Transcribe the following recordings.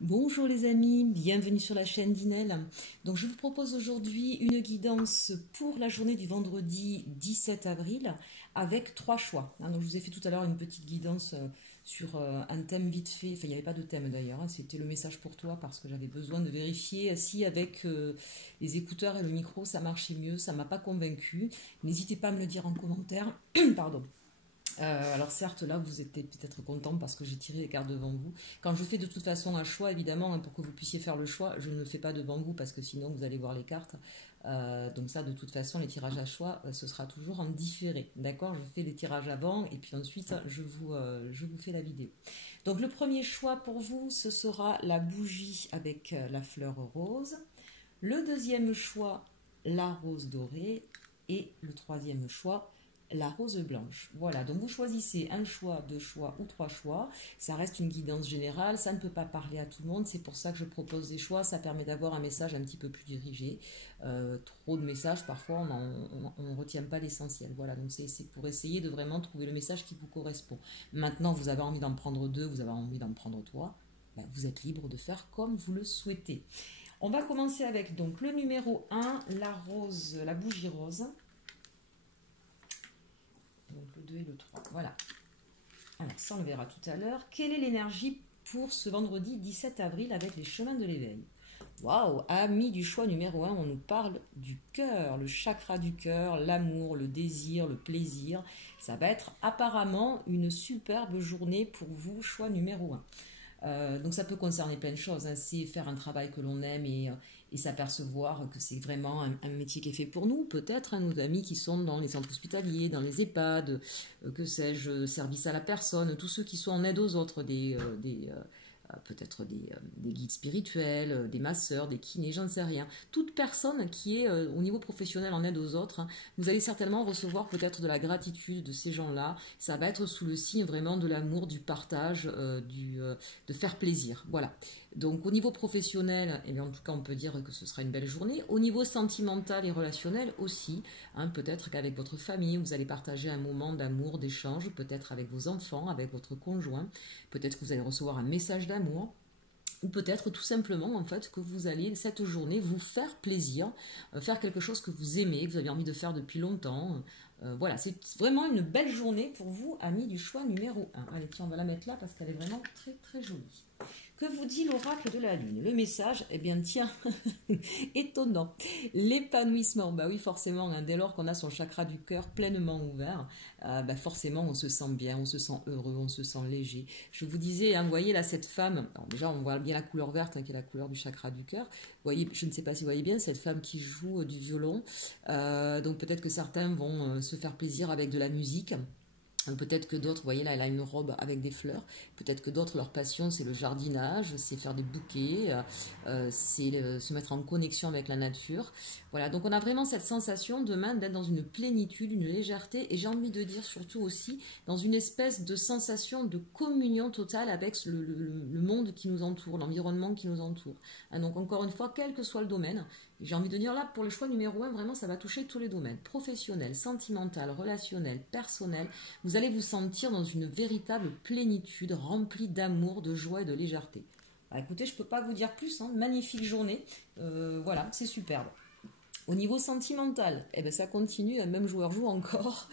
Bonjour les amis, bienvenue sur la chaîne d'Inel. Donc je vous propose aujourd'hui une guidance pour la journée du vendredi 17 avril avec 3 choix. Donc je vous ai fait tout à l'heure une petite guidance sur un thème vite fait, enfin il n'y avait pas de thème d'ailleurs, c'était le message pour toi parce que j'avais besoin de vérifier si avec les écouteurs et le micro ça marchait mieux, ça ne m'a pas convaincu. N'hésitez pas à me le dire en commentaire, pardon. Alors certes, là, vous êtes peut-être content parce que j'ai tiré les cartes devant vous. Quand je fais de toute façon un choix, évidemment, pour que vous puissiez faire le choix, je ne le fais pas devant vous parce que sinon vous allez voir les cartes. Donc ça, de toute façon, les tirages à choix, ce sera toujours en différé. D'accord? Je fais les tirages avant et puis ensuite, je vous fais la vidéo. Donc le premier choix pour vous, ce sera la bougie avec la fleur rose. Le deuxième choix, la rose dorée. Et le troisième choix, la rose blanche. Voilà, donc vous choisissez un choix, deux choix ou trois choix. Ça reste une guidance générale, ça ne peut pas parler à tout le monde. C'est pour ça que je propose des choix. Ça permet d'avoir un message un petit peu plus dirigé. Trop de messages, parfois, on ne retient pas l'essentiel. Voilà, donc c'est pour essayer de vraiment trouver le message qui vous correspond. Maintenant, vous avez envie d'en prendre deux, vous avez envie d'en prendre trois. Ben, vous êtes libre de faire comme vous le souhaitez. On va commencer avec donc le numéro 1, la rose, la bougie rose. Donc le 2 et le 3. Voilà. Alors ça, on le verra tout à l'heure. Quelle est l'énergie pour ce vendredi 17 avril avec les chemins de l'éveil? Waouh, amis du choix numéro 1, on nous parle du cœur, le chakra du cœur, l'amour, le désir, le plaisir. Ça va être apparemment une superbe journée pour vous, choix numéro 1. Donc ça peut concerner plein de choses, hein. C'est faire un travail que l'on aime et s'apercevoir que c'est vraiment un métier qui est fait pour nous. Peut-être hein, nos amis qui sont dans les centres hospitaliers, dans les EHPAD, que sais-je, service à la personne, tous ceux qui sont en aide aux autres, peut-être des guides spirituels, des masseurs, des kinés, j'en sais rien. Toute personne qui est au niveau professionnel en aide aux autres, hein, vous allez certainement recevoir peut-être de la gratitude de ces gens-là. Ça va être sous le signe vraiment de l'amour, du partage, de faire plaisir. Voilà. Donc au niveau professionnel, eh bien, en tout cas on peut dire que ce sera une belle journée. Au niveau sentimental et relationnel aussi, hein, peut-être qu'avec votre famille, vous allez partager un moment d'amour, d'échange, peut-être avec vos enfants, avec votre conjoint. Peut-être que vous allez recevoir un message d'amour. Ou peut-être tout simplement en fait que vous allez cette journée vous faire plaisir, faire quelque chose que vous aimez, que vous avez envie de faire depuis longtemps. Voilà, c'est vraiment une belle journée pour vous, amis du choix numéro 1. Allez, tiens, on va la mettre là parce qu'elle est vraiment très très jolie. Que vous dit l'oracle de la lune? Le message, eh bien tiens, étonnant. L'épanouissement, bah oui forcément, hein, dès lors qu'on a son chakra du cœur pleinement ouvert, bah forcément on se sent bien, on se sent heureux, on se sent léger. Je vous disais, hein, vous voyez là cette femme, alors déjà on voit bien la couleur verte hein, qui est la couleur du chakra du cœur. Vous voyez, je ne sais pas si vous voyez bien cette femme qui joue du violon. Donc peut-être que certains vont se faire plaisir avec de la musique. Peut-être que d'autres, vous voyez là, elle a une robe avec des fleurs. Peut-être que d'autres, leur passion, c'est le jardinage, c'est faire des bouquets, c'est se mettre en connexion avec la nature. Voilà, donc on a vraiment cette sensation demain d'être dans une plénitude, une légèreté, et j'ai envie de dire surtout aussi dans une espèce de sensation de communion totale avec le monde qui nous entoure, l'environnement qui nous entoure. Hein, donc encore une fois, quel que soit le domaine, j'ai envie de dire là, pour le choix numéro 1, vraiment, ça va toucher tous les domaines. Professionnel, sentimental, relationnel, personnel. Vous allez vous sentir dans une véritable plénitude, remplie d'amour, de joie et de légèreté. Bah, écoutez, je ne peux pas vous dire plus, hein, magnifique journée. Voilà, c'est superbe. Au niveau sentimental, eh ben ça continue, même joueur joue encore.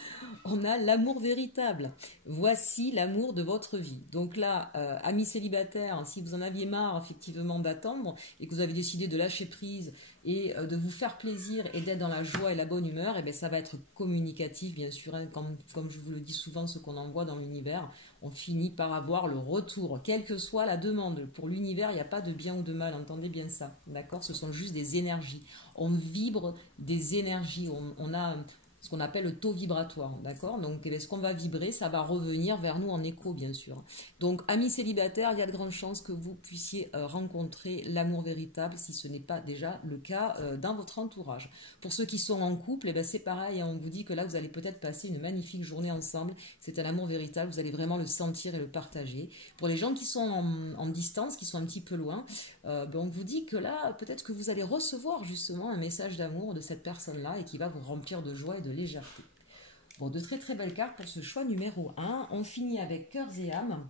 On a l'amour véritable. Voici l'amour de votre vie. Donc là, amis célibataires, si vous en aviez marre effectivement d'attendre et que vous avez décidé de lâcher prise et de vous faire plaisir et d'être dans la joie et la bonne humeur, eh bien ça va être communicatif, bien sûr. Hein, comme je vous le dis souvent, ce qu'on envoie dans l'univers, on finit par avoir le retour, quelle que soit la demande. Pour l'univers, il n'y a pas de bien ou de mal, entendez bien ça, d'accord? Ce sont juste des énergies. On vibre des énergies, on a ce qu'on appelle le taux vibratoire, d'accord? Donc ce qu'on va vibrer, ça va revenir vers nous en écho, bien sûr. Donc, amis célibataires, il y a de grandes chances que vous puissiez rencontrer l'amour véritable, si ce n'est pas déjà le cas dans votre entourage. Pour ceux qui sont en couple, eh ben, c'est pareil, hein, on vous dit que là, vous allez peut-être passer une magnifique journée ensemble. C'est un amour véritable, vous allez vraiment le sentir et le partager. Pour les gens qui sont en distance, qui sont un petit peu loin, ben, on vous dit que là, peut-être que vous allez recevoir justement un message d'amour de cette personne-là et qui va vous remplir de joie et de légèreté. Bon, de très très belles cartes pour ce choix numéro 1. On finit avec cœurs et âmes.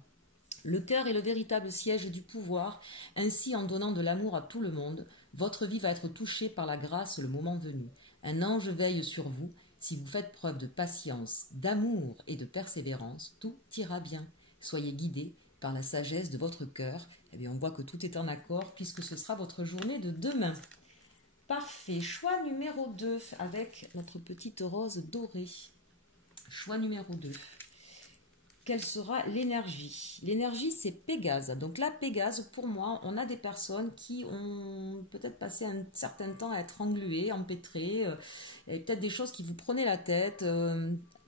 Le cœur est le véritable siège du pouvoir. Ainsi, en donnant de l'amour à tout le monde, votre vie va être touchée par la grâce le moment venu. Un ange veille sur vous. Si vous faites preuve de patience, d'amour et de persévérance, tout ira bien. Soyez guidés par la sagesse de votre cœur. Eh bien, on voit que tout est en accord puisque ce sera votre journée de demain. Parfait. Choix numéro 2 avec notre petite rose dorée. Choix numéro 2. Quelle sera l'énergie? L'énergie, c'est Pégase. Donc là, Pégase, pour moi, on a des personnes qui ont peut-être passé un certain temps à être engluées, empêtrées, et peut-être des choses qui vous prenaient la tête,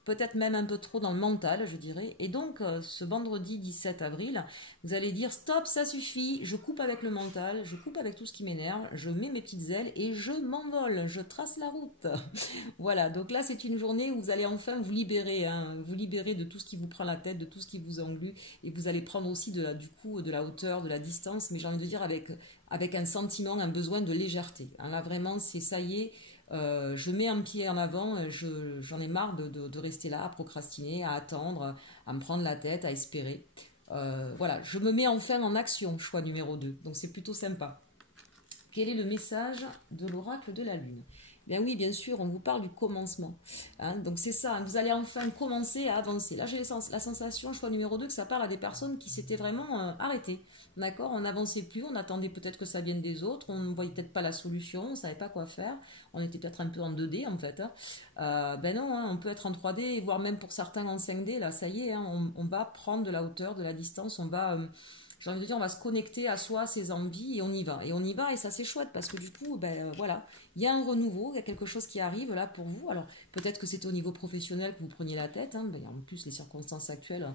peut-être même un peu trop dans le mental, je dirais. Et donc, ce vendredi 17 avril, vous allez dire stop, ça suffit, je coupe avec le mental, je coupe avec tout ce qui m'énerve, je mets mes petites ailes et je m'envole, je trace la route. Voilà, donc là, c'est une journée où vous allez enfin vous libérer, hein, vous libérer de tout ce qui vous prend la tête, de tout ce qui vous englue, et vous allez prendre aussi du coup de la hauteur, de la distance, mais j'ai envie de dire avec un sentiment, un besoin de légèreté. Hein, là, vraiment, c'est ça y est. Je mets un pied en avant, j'en ai marre de rester là, à procrastiner, à attendre, à me prendre la tête, à espérer. Voilà, je me mets enfin en action, choix numéro 2. Donc c'est plutôt sympa. Quel est le message de l'oracle de la Lune? Bien oui, bien sûr, on vous parle du commencement. Hein, donc c'est ça, vous allez enfin commencer à avancer. Là, j'ai la sensation, choix numéro 2, que ça parle à des personnes qui s'étaient vraiment arrêtées. D'accord, on n'avançait plus, on attendait peut-être que ça vienne des autres, on ne voyait peut-être pas la solution, on ne savait pas quoi faire. On était peut-être un peu en 2D en fait. Hein. Ben non, hein, on peut être en 3D, voire même pour certains en 5D. Là, ça y est, hein, on va prendre de la hauteur, de la distance, on va... j'ai envie de dire, on va se connecter à soi, à ses envies, et on y va. Et on y va, et ça c'est chouette, parce que du coup, voilà, il y a un renouveau, il y a quelque chose qui arrive là pour vous. Alors, peut-être que c'est au niveau professionnel que vous preniez la tête, hein, en plus, les circonstances actuelles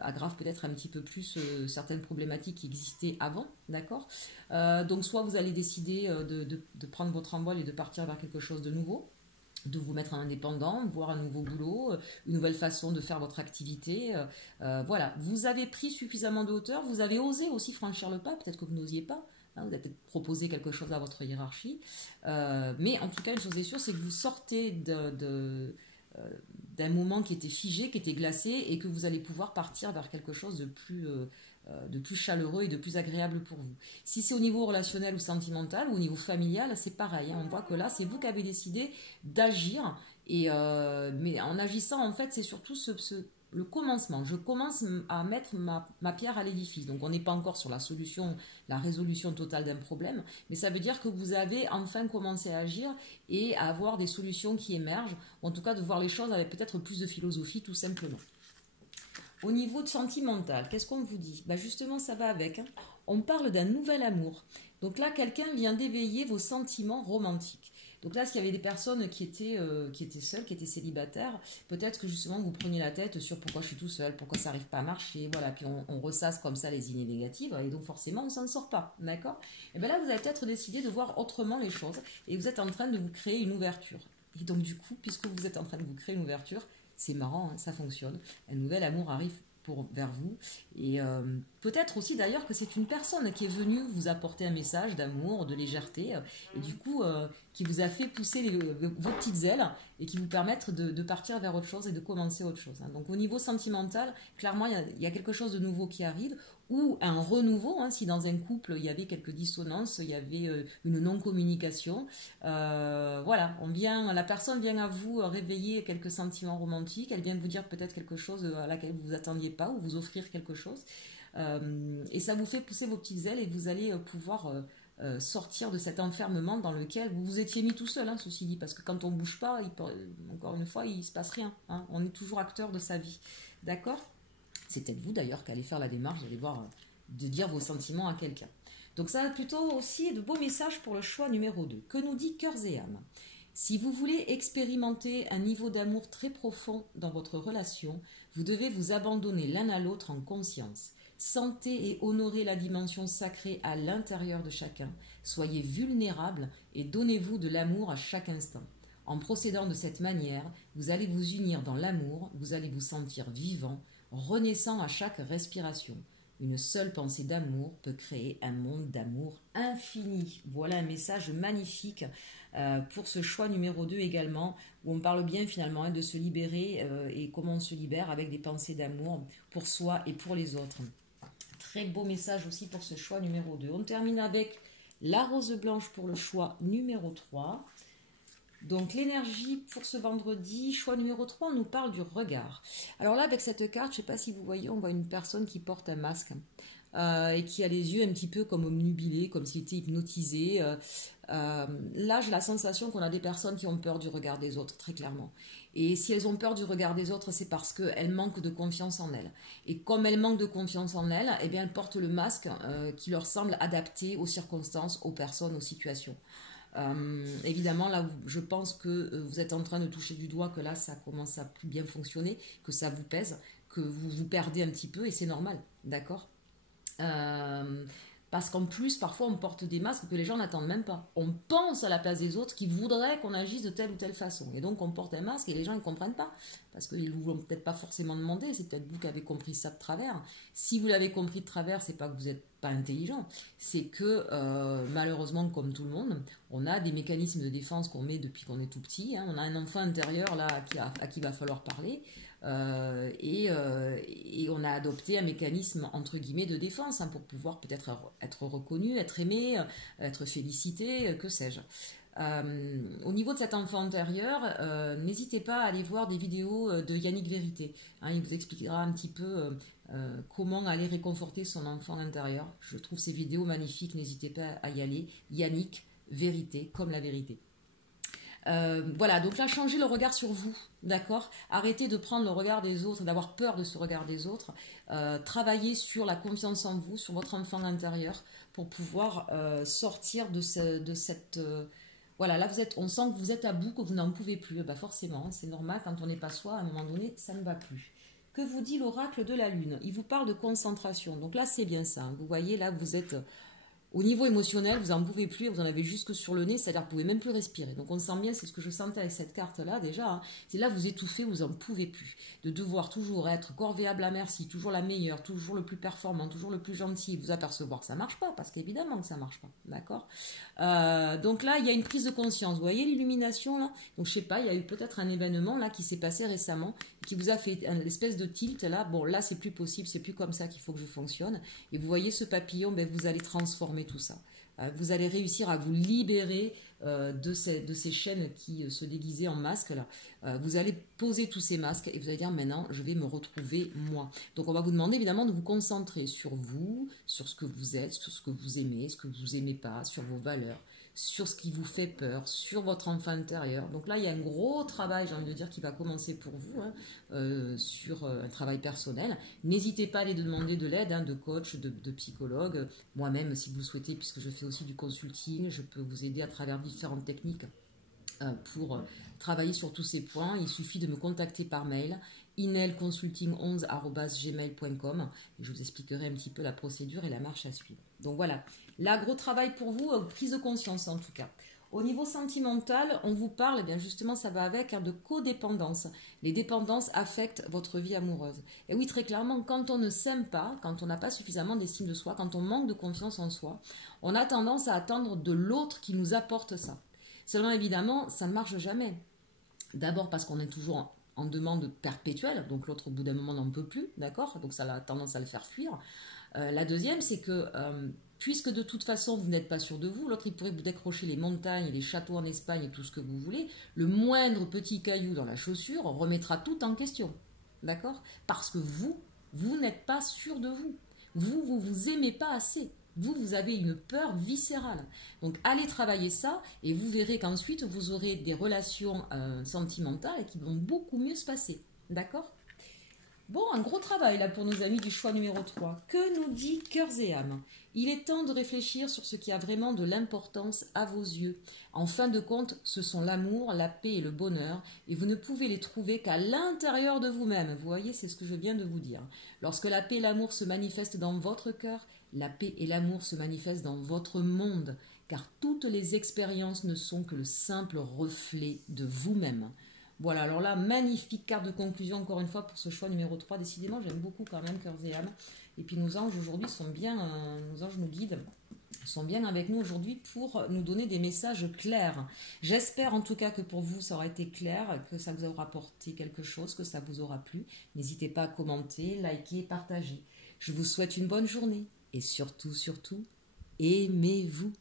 aggravent peut-être un petit peu plus certaines problématiques qui existaient avant, d'accord. Donc, soit vous allez décider de prendre votre envol et de partir vers quelque chose de nouveau, de vous mettre en indépendant, voir un nouveau boulot, une nouvelle façon de faire votre activité. Voilà, vous avez pris suffisamment de hauteur, vous avez osé aussi franchir le pas, peut-être que vous n'osiez pas, hein, vous avez peut-être proposé quelque chose à votre hiérarchie, mais en tout cas, une chose est sûre, c'est que vous sortez d'un moment qui était figé, qui était glacé, et que vous allez pouvoir partir vers quelque chose de plus chaleureux et de plus agréable pour vous. Si c'est au niveau relationnel ou sentimental ou au niveau familial, c'est pareil. Hein. On voit que là, c'est vous qui avez décidé d'agir. Mais en agissant, en fait, c'est surtout le commencement. Je commence à mettre ma pierre à l'édifice. Donc, on n'est pas encore sur la solution, la résolution totale d'un problème, mais ça veut dire que vous avez enfin commencé à agir et à avoir des solutions qui émergent, ou en tout cas de voir les choses avec peut-être plus de philosophie, tout simplement. Au niveau de sentimental, qu'est-ce qu'on vous dit? Justement, ça va avec. Hein. On parle d'un nouvel amour. Donc là, quelqu'un vient d'éveiller vos sentiments romantiques. Donc là, s'il y avait des personnes qui étaient seules, qui étaient célibataires, peut-être que justement vous preniez la tête sur pourquoi je suis tout seul, pourquoi ça n'arrive pas à marcher, voilà, puis on ressasse comme ça les idées négatives, et donc forcément on s'en sort pas, d'accord? Et bien là, vous avez peut-être décidé de voir autrement les choses, et vous êtes en train de vous créer une ouverture. Et donc du coup, puisque vous êtes en train de vous créer une ouverture, c'est marrant, hein, ça fonctionne. Un nouvel amour arrive vers vous. Et peut-être aussi d'ailleurs que c'est une personne qui est venue vous apporter un message d'amour, de légèreté, et du coup qui vous a fait pousser vos petites ailes et qui vous permettent de partir vers autre chose et de commencer autre chose. Hein. Donc au niveau sentimental, clairement il y a quelque chose de nouveau qui arrive, ou un renouveau, hein, si dans un couple il y avait quelques dissonances, il y avait une non-communication. Voilà, la personne vient à vous réveiller quelques sentiments romantiques, elle vient vous dire peut-être quelque chose à laquelle vous ne vous attendiez pas, ou vous offrir quelque chose. Et ça vous fait pousser vos petites ailes et vous allez pouvoir sortir de cet enfermement dans lequel vous vous étiez mis tout seul, hein, ceci dit, parce que quand on ne bouge pas, encore une fois, il ne se passe rien. Hein, on est toujours acteur de sa vie. D'accord ? C'est peut-être vous d'ailleurs qui allez faire la démarche d'aller voir, de dire vos sentiments à quelqu'un. Donc ça a plutôt aussi de beaux messages pour le choix numéro 2. Que nous dit Cœurs et âmes? Si vous voulez expérimenter un niveau d'amour très profond dans votre relation, vous devez vous abandonner l'un à l'autre en conscience. Sentez et honorez la dimension sacrée à l'intérieur de chacun. Soyez vulnérables et donnez-vous de l'amour à chaque instant. En procédant de cette manière, vous allez vous unir dans l'amour, vous allez vous sentir vivant, renaissant à chaque respiration. Une seule pensée d'amour peut créer un monde d'amour infini. Voilà un message magnifique pour ce choix numéro 2 également, où on parle bien finalement de se libérer et comment on se libère avec des pensées d'amour pour soi et pour les autres. très beau message aussi pour ce choix numéro 2. On termine avec la rose blanche pour le choix numéro 3. Donc l'énergie pour ce vendredi, choix numéro 3, on nous parle du regard. Alors là, avec cette carte, je ne sais pas si vous voyez, on voit une personne qui porte un masque et qui a les yeux un petit peu comme obnubilés, comme s'il était hypnotisé. Là, j'ai la sensation qu'on a des personnes qui ont peur du regard des autres, très clairement. Et si elles ont peur du regard des autres, c'est parce qu'elles manquent de confiance en elles. Et comme elles manquent de confiance en elles, eh bien, elles portent le masque qui leur semble adapté aux circonstances, aux personnes, aux situations. Évidemment, là, je pense que vous êtes en train de toucher du doigt que là, ça commence à plus bien fonctionner, que ça vous pèse, que vous vous perdez un petit peu, et c'est normal, d'accord? Parce qu'en plus, parfois, on porte des masques que les gens n'attendent même pas. On pense à la place des autres qui voudraient qu'on agisse de telle ou telle façon. Et donc, on porte un masque et les gens ne comprennent pas. Parce qu'ils ne vous l'ont peut-être pas forcément demandé. C'est peut-être vous qui avez compris ça de travers. Si vous l'avez compris de travers, c'est pas que vous n'êtes pas intelligent. C'est que, malheureusement, comme tout le monde, on a des mécanismes de défense qu'on met depuis qu'on est tout petit. Hein. On a un enfant intérieur là à qui va falloir parler. Et on a adopté un mécanisme entre guillemets de défense pour pouvoir peut-être être reconnu, être aimé, être félicité, que sais-je. Au niveau de cet enfant intérieur, n'hésitez pas à aller voir des vidéos de Yannick Vérité. Il vous expliquera un petit peu comment aller réconforter son enfant intérieur. Je trouve ces vidéos magnifiques, n'hésitez pas à y aller. Yannick Vérité, comme la vérité. Voilà, donc là, changez le regard sur vous, d'accord? Arrêtez de prendre le regard des autres, d'avoir peur de ce regard des autres. Travaillez sur la confiance en vous, sur votre enfant intérieur, pour pouvoir sortir de cette... voilà, là, on sent que vous êtes à bout, que vous n'en pouvez plus. Bah forcément, c'est normal, quand on n'est pas soi, à un moment donné, ça ne va plus. Que vous dit l'oracle de la Lune? Il vous parle de concentration. Donc là, c'est bien ça. Vous voyez, là, vous êtes... Au niveau émotionnel, vous n'en pouvez plus, vous en avez jusque sur le nez, c'est-à-dire que vous ne pouvez même plus respirer. Donc on sent bien, c'est ce que je sentais avec cette carte-là déjà, hein. C'est là vous étouffez, vous n'en pouvez plus. De devoir toujours être corvéable à merci, toujours la meilleure, toujours le plus performant, toujours le plus gentil, vous apercevoir que ça ne marche pas, parce qu'évidemment que ça ne marche pas, d'accord? Donc là, il y a une prise de conscience. Vous voyez l'illumination là? Donc je sais pas, il y a eu peut-être un événement là qui s'est passé récemment, qui vous a fait une espèce de tilt là. Bon, là c'est plus possible, c'est plus comme ça qu'il faut que je fonctionne. Et vous voyez ce papillon, ben, vous allez transformer tout ça. Vous allez réussir à vous libérer de ces chaînes qui se déguisaient en masques là. Vous allez poser tous ces masques et vous allez dire maintenant je vais me retrouver moi. Donc on va vous demander évidemment de vous concentrer sur vous, sur ce que vous êtes, sur ce que vous aimez, ce que vous aimez pas, sur vos valeurs, sur ce qui vous fait peur, sur votre enfant intérieur. Donc là, il y a un gros travail, j'ai envie de dire, qui va commencer pour vous, sur un travail personnel. N'hésitez pas à aller demander de l'aide, de coach, de psychologue. Moi-même, si vous le souhaitez, puisque je fais aussi du consulting, je peux vous aider à travers différentes techniques pour travailler sur tous ces points. Il suffit de me contacter par mail inelconsulting11@gmail.com et je vous expliquerai un petit peu la procédure et la marche à suivre. Donc voilà, là gros travail pour vous, prise de conscience en tout cas. Au niveau sentimental, on vous parle, eh bien justement ça va avec de codépendance. Les dépendances affectent votre vie amoureuse. Et oui, très clairement, quand on ne s'aime pas, quand on n'a pas suffisamment d'estime de soi, quand on manque de confiance en soi, on a tendance à attendre de l'autre qui nous apporte ça. Seulement évidemment, ça ne marche jamais. D'abord parce qu'on est toujours en demande perpétuelle, donc l'autre au bout d'un moment n'en peut plus, d'accord? Donc ça a tendance à le faire fuir. La deuxième, c'est que puisque de toute façon vous n'êtes pas sûr de vous, l'autre il pourrait vous décrocher les montagnes, les châteaux en Espagne et tout ce que vous voulez, le moindre petit caillou dans la chaussure remettra tout en question, d'accord? Parce que vous n'êtes pas sûr de vous. Vous aimez pas assez. Vous avez une peur viscérale. Donc allez travailler ça et vous verrez qu'ensuite vous aurez des relations sentimentales qui vont beaucoup mieux se passer. D'accord? Bon, un gros travail là pour nos amis du choix numéro 3. Que nous dit Cœurs et âmes? Il est temps de réfléchir sur ce qui a vraiment de l'importance à vos yeux. En fin de compte, ce sont l'amour, la paix et le bonheur, et vous ne pouvez les trouver qu'à l'intérieur de vous-même. Vous voyez, c'est ce que je viens de vous dire. Lorsque la paix et l'amour se manifestent dans votre cœur, la paix et l'amour se manifestent dans votre monde, car toutes les expériences ne sont que le simple reflet de vous-même. Voilà, alors là, magnifique carte de conclusion encore une fois pour ce choix numéro 3. Décidément, j'aime beaucoup quand même Cœurs et âmes. Et puis nos anges aujourd'hui sont bien, nos anges nous guident, sont bien avec nous aujourd'hui pour nous donner des messages clairs. J'espère en tout cas que pour vous ça aura été clair, que ça vous aura apporté quelque chose, que ça vous aura plu. N'hésitez pas à commenter, liker, partager. Je vous souhaite une bonne journée et surtout, aimez-vous.